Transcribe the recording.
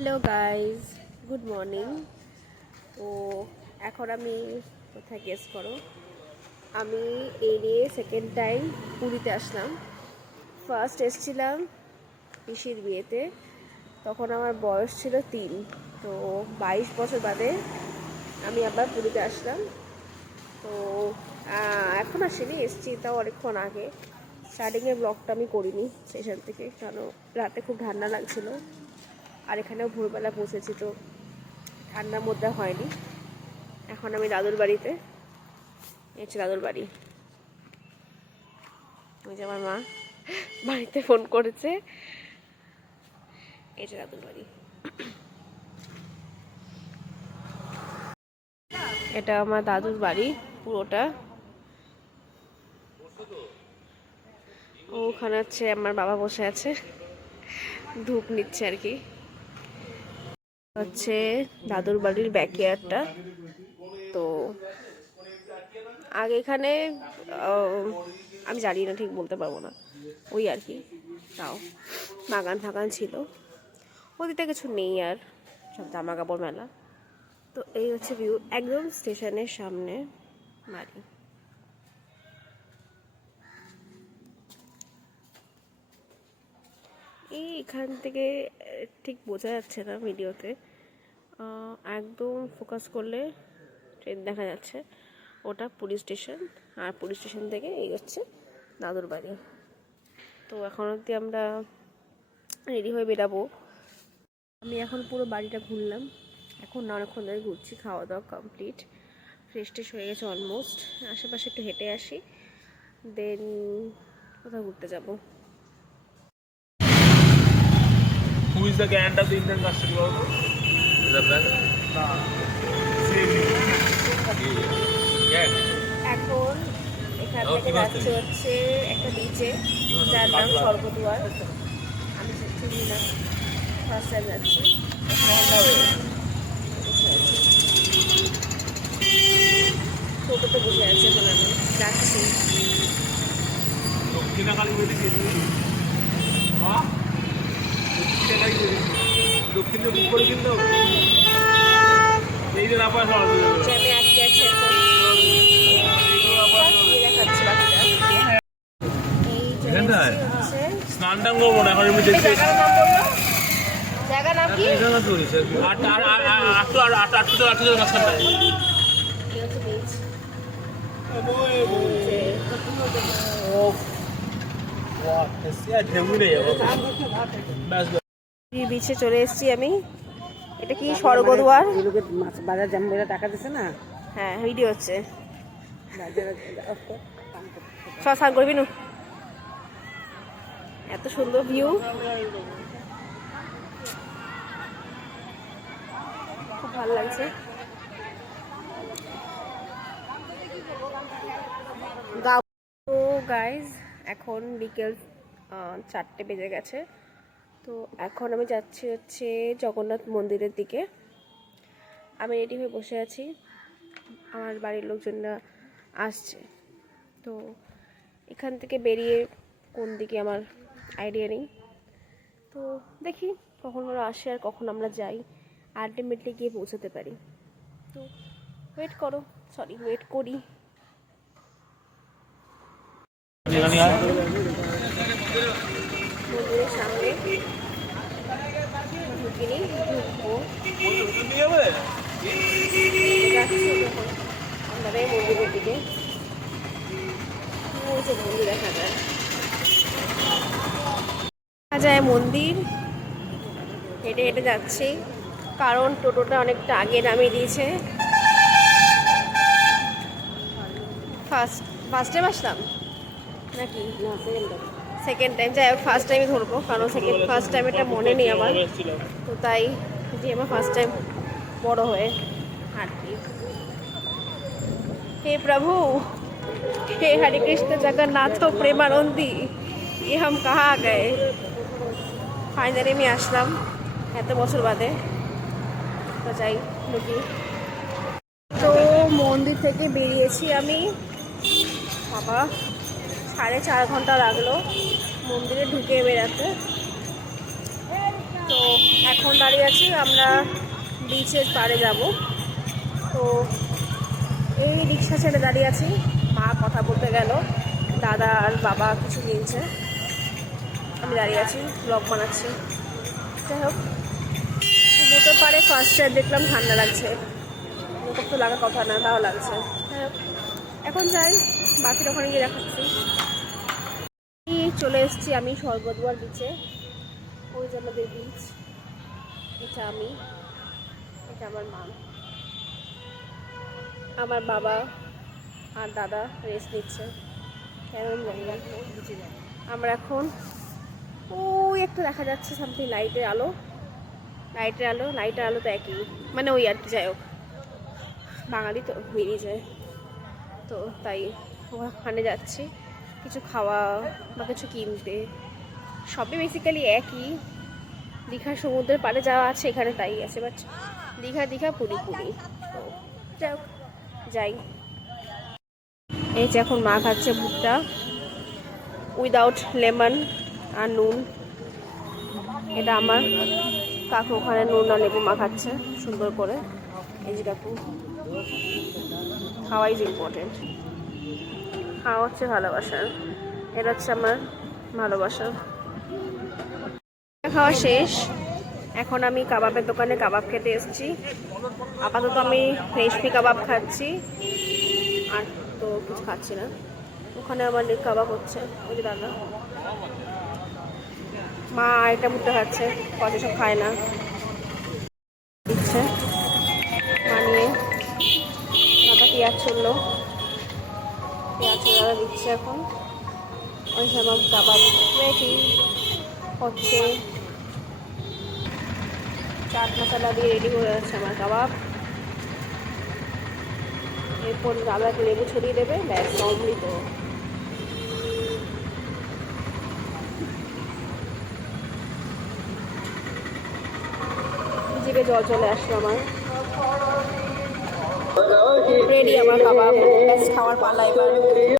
Hello guys, good morning. তো এখন আমি কোথায় গেস করো, আমি এই নিয়ে সেকেন্ড টাইম পুরীতে আসলাম। ফার্স্ট এসেছিলাম পিসির বিয়েতে, তখন আমার বয়স ছিল 3। তো 22 বছর বাদে আমি আবার পুরীতে আসলাম। তো এখন আসিনি, এসেছি তাও অনেকক্ষণ আগে। স্টার্টিংয়ের ব্লগটা আমি করিনি স্টেশন থেকে, কারণ রাতে খুব ঠান্ডা লাগছিলো। আর এখানেও ভোরবেলা পৌঁছেছি, তো ঠান্ডার মধ্যে হয়নি। এখন আমি দাদুর বাড়িতে, এই হচ্ছে দাদুর বাড়ি। ওই যে আমার মা বাড়িতে ফোন করেছে, এই যে দাদুর বাড়ি। এটা আমার দাদুর বাড়ি পুরোটা। ওখানে হচ্ছে আমার বাবা বসে আছে, ধূপ নিচ্ছে আর কি। হচ্ছে দাদুর বাড়ির ব্যাকইয়ার্ডটা। তো আগে এখানে আমি জানি না, ঠিক বলতে পারবো না, ওই আর কি, তাও বাগান ফাগান ছিল। ওদিকটা কিছু নেই আর, সব জামা কাপড় মেলা। তো এই হচ্ছে ভিউ, একদম স্টেশনের সামনে বাড়ি। এখান থেকে ঠিক বোঝা যাচ্ছে না ভিডিওতে, একদম ফোকাস করলে ট্রেন দেখা যাচ্ছে। ওটা পুলিশ স্টেশন, আর পুলিশ স্টেশন থেকে এই হচ্ছে দাদুর বাড়ি। তো এখন অবধি আমরা রেডি হয়ে বেরাবো। আমি এখন পুরো বাড়িটা ঘুরলাম, এখন না অনেকক্ষণ ধরে ঘুরছি, খাওয়া দাওয়া কমপ্লিট, ফ্রেশ ট্রেশ হয়ে গেছে অলমোস্ট। আশেপাশে একটু হেঁটে আসি, দেন কোথাও ঘুরতে যাবো। Who is the guarant of the Indian custody order? Is that right? এখন এখান থেকে যাচ্ছে হচ্ছে একটা বিচে, যার নাম স্বর্গদুয়ার। আমি চিনি না, ফার্স্ট টাইম যাচ্ছি। টোটোতে বসে আছে, এখন আমি যাচ্ছি। দক্ষিণাকালী দক্ষিণে বুক করে কিন্তু এই যে আবার জ্যামে আটকে আছে এখন, দেখাচ্ছি বাকিটা। এই হচ্ছে স্নানটান করবো না এখন এমনি দেখতে জায়গার নাম বললো, জায়গার নাম কি? আটশো মাঝখানটায় এই হচ্ছে বিচ। বিচে চলে এসেছি আমি। এটা কি স্বর্গদুয়ার? বাজার জাম বলে টাকা দিছে না। হ্যাঁ, ভিডিও হচ্ছে। স্নান করবি না? এত সুন্দর ভিউ, খুব ভালো লাগছে। তো গাইজ, এখন বিকেল 4টে বেজে গেছে। তো এখন আমি যাচ্ছি হচ্ছে জগন্নাথ মন্দিরের দিকে। আমি রেডি হয়ে বসে আছি, আমার বাড়ির লোকজনরা আসছে। তো এখান থেকে বেরিয়ে কোন দিকে আমার আইডিয়া নেই। তো দেখি কখন ওরা আসে আর কখন আমরা যাই, আলটিমেটলি গিয়ে পৌঁছাতে পারি। তো ওয়েট করি। মন্দিরের সামনে ঢুকিনি, ঢুকবো, যাচ্ছি যখন আমরা মন্দিরের দিকে। মন্দির দেখা যায় মন্দির। হেঁটে হেঁটে যাচ্ছি, কারণ টোটোটা অনেকটা আগে নামিয়ে দিয়েছে। ফার্স্টে আসলাম নাকি সেকেন্ড টাইম? যাই হোক, ফার্স্ট টাইমই ধরবো, কারণ ফার্স্ট টাইম এটা মনে নেই আমার। তো তাই যে আমার ফার্স্ট টাইম বড় হয়ে আর কি। হে প্রভু, হে হরে কৃষ্ণ জগন্নাথ প্রেমানন্দী, এ হাম কাহা গায়ে। ফাইনালি আমি আসলাম এত বছর বাদে। তো যাই ঢুকি। তো মন্দির থেকে বেরিয়েছি আমি, বাবা 4.5 ঘন্টা লাগলো মন্দিরে ঢুকে বেরাতে। তো এখন দাঁড়িয়ে আছি, আমরা বিচের পাড়ে যাব। তো এই রিক্সা ছেড়ে দাঁড়িয়ে আছি, মা কথা বলতে গেল, দাদা আর বাবা কিছু কিনছে, আমি দাঁড়িয়ে আছি ব্লগ বানাচ্ছি। যাই হোক, সমুদ্রের পাড়ে ফার্স্ট টাইম দেখলাম ঠান্ডা লাগছে, মেকআপ তো লাগার কথা না, তাও লাগছে। যাই হোক, এখন যাই, বাকিটা ওখানে গিয়ে দেখাচ্ছি। চলে এসেছি আমি স্বর্গদ্বার বিচে। ওই যে আমাদের বিচ, এটা আমি, এটা আমার মা, আমার বাবা আর দাদা রেস্ট নিচ্ছে, কেমন জানি না। আমরা এখন ওই একটা দেখা যাচ্ছে সামথিং লাইটের আলো, লাইটের আলো তো একই, মানে ওই আর কি। যাই হোক, বাঙালি তো বেরিয়ে যায়, তো তাই ওখানে যাচ্ছি কিছু খাওয়া বা কিছু কিনতে। সবই বেসিক্যালি একই, দীঘার সমুদ্রের পাড়ে যাওয়া আছে এখানে তাই আছে, বাট দীঘা পুরি। তো যাই হোক, যাই। এই যে এখন মা খাচ্ছে ভুট্টা উইদাউট লেমন আর নুন। এটা আমার কাকু ওখানে নুন আর লেবু মা খাচ্ছে সুন্দর করে। এই যে কাকু, খাওয়া ইজ ইম্পর্টেন্ট, খাওয়া হচ্ছে ভালোবাসার, এটা হচ্ছে আমার ভালোবাসা। খাওয়া শেষ, এখন আমি কাবাবের দোকানে কাবাব খেতে এসেছি। আপাতত আমি রেশমি কাবাব খাচ্ছি, আর তো কিছু খাচ্ছি না। ওখানে আমার কাবাব হচ্ছে, ওই যে দাদা, মা এটা ভুট্টা খাচ্ছে, কত সব খায় না, দিচ্ছে মানিয়ে। দাদা পেঁয়াজ ছুড়লো, দাদা দিচ্ছে এখন। ওই সময় কাবাব রেডি হচ্ছে, চাট মশলা দিয়ে রেডি করে যাচ্ছে আমার কাবাব। এরপর দাদাকে লেবু ছড়িয়ে দেবে, ব্যাস অমৃত। জিভে জল চলে আসলো আমার। রেডি আমার কাবাব, ব্যাস খাওয়ার পালা এবার।